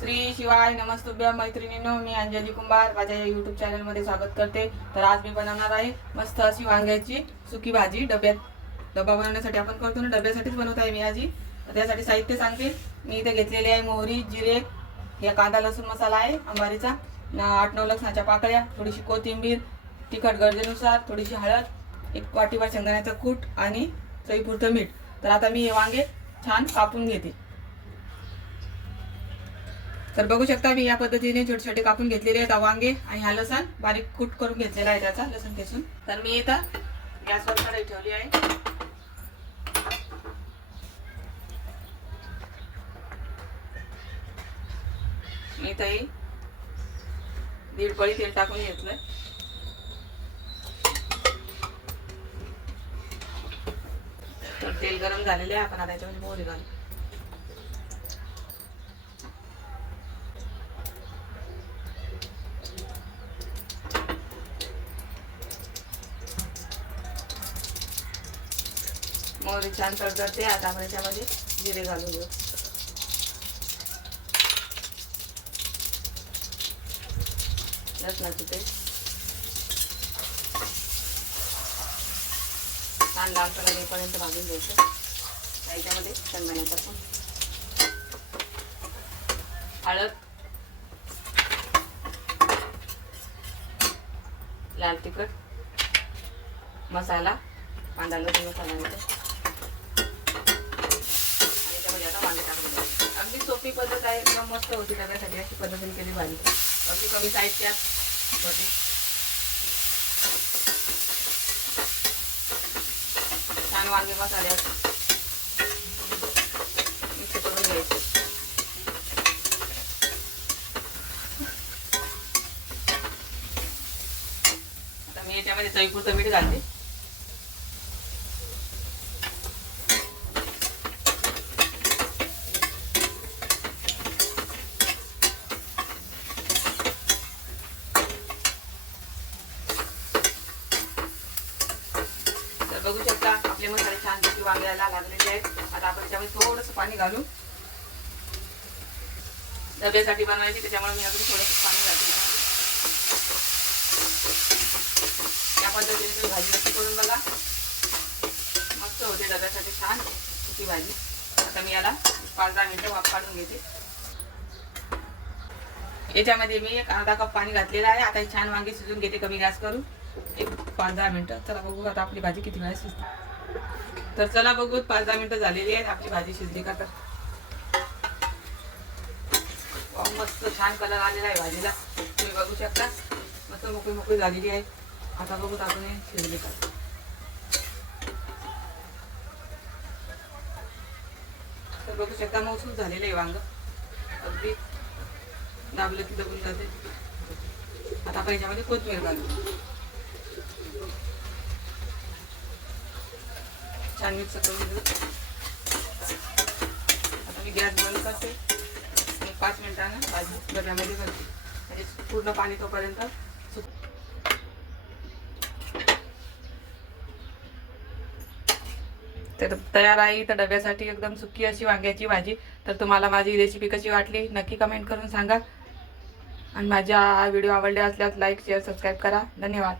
श्री शिवाय नमस्तुभ्यम मैत्रिणींनो, मी अंजली कुंभार माझ्या यूट्यूब चॅनलमध्ये स्वागत करते। तर आज मी बनवणार आहे मस्त अशी वांग्याची सुकी भाजी। डबा बनवण्यासाठी आपण करतो ना, डब्यासाठीच बनवत आहे मी आज। त्यासाठी साहित्य सांगते। मी इथे घेतलेले आहे मोहरी, जिरे, या कांदा लसूण मसाला आहे अंबारीचा, 8-9 लसणाच्या पाकळ्या, थोडीशी कोथिंबीर, तिखट गरजेनुसार, थोडीशी हळद, 1 वाटीभर शेंगदाण्याचं कूट आणि चवीपुरतं मीठ। तर आता मी हे वांगे छान कापून घेते। तर बघू शकता मी या पद्धतीने छोटे छोटे कापून घेतलेले आहेत वांगे, आणि हा लसण बारीक कूट करून घेतलेला आहे त्याचा लसण ठेचून। तर मी इथं गॅसवर कढई ठेवली आहे। मी इथं 1.5 पळी तेल टाकून घेतलंय। तर तेल गरम झालेले आहे, आपण आता याच्यामध्ये मोहरी घालू। मोहरी छान तडतडते, आता आपण याच्यामध्ये जिरे घालून घेऊ। लसणाची पेस्ट छान लाल कलर येईपर्यंत भाजून घ्यायचं। याच्यामध्ये शेंगदाण्याचा कूट, हळद, लाल तिखट मसाला, कांदा लसूण मसाला याच्यामध्ये आता वांगे टाकून द्यायचे। अगदी सोपी पद्धत आहे, एकदम मस्त होती डब्यासाठी अशी पद्धतीने केली भाजी। अगदी कमी साहित्यात होती। छान वांगे मसाले मिक्स करून घ्यायचे। आता मी याच्यामध्ये चवीपुरतं मीठ घालते। बघू शकता आपले मसाले छान पैकी वांग्याला लागलेले आहेत। आता आपण त्याच्यामध्ये थोडंसं पाणी घालू। डब्यासाठी बनवायची त्याच्यामुळे मी अगदी थोडंसं पाणी घालते। या पद्धतीने तुम्ही भाजी नक्की करून बघा, मस्त होते डब्यासाठी छान सुकी भाजी। आता मी याला 5-10 मिनिटं वाफ काढून घेते। याच्यामध्ये मी 1/2 कप पाणी घातलेलं आहे। आता छान वांगी शिजून घेते कमी गॅस करून 5-10 मिनिटं। चला बघू आता आपली भाजी किती वेळ शिजते। तर चला बघू 5-10 मिनिटं झालेली आहेत, आपली भाजी शिजली का। तर मस्त छान कलर आलेला आहे भाजीला, तुम्ही बघू शकता। मस्त मोकळी मोकळी झालेली आहे। आता बघू आपण हे शिजली का। तर बघू शकता मऊसूत झालेलं आहे वांग, अगदी दाबलं की दबून जाते। आता आपण याच्यामध्ये कोथिंबीर घालू। छान मिक्स करून घेऊ। आता मी गॅस बंद करते। 5 मिनिटांना भाजी डब्यामध्ये घालते, म्हणजे पूर्ण पाणी तोपर्यंत तर तयार आहे तर डब्यासाठी एकदम सुकी अशी वांग्याची भाजी। तर तुम्हाला माझी रेसिपी कशी वाटली नक्की कमेंट करून सांगा, आणि माझ्या व्हिडिओ आवडले असल्यास लाईक शेअर सबस्क्राईब करा। धन्यवाद।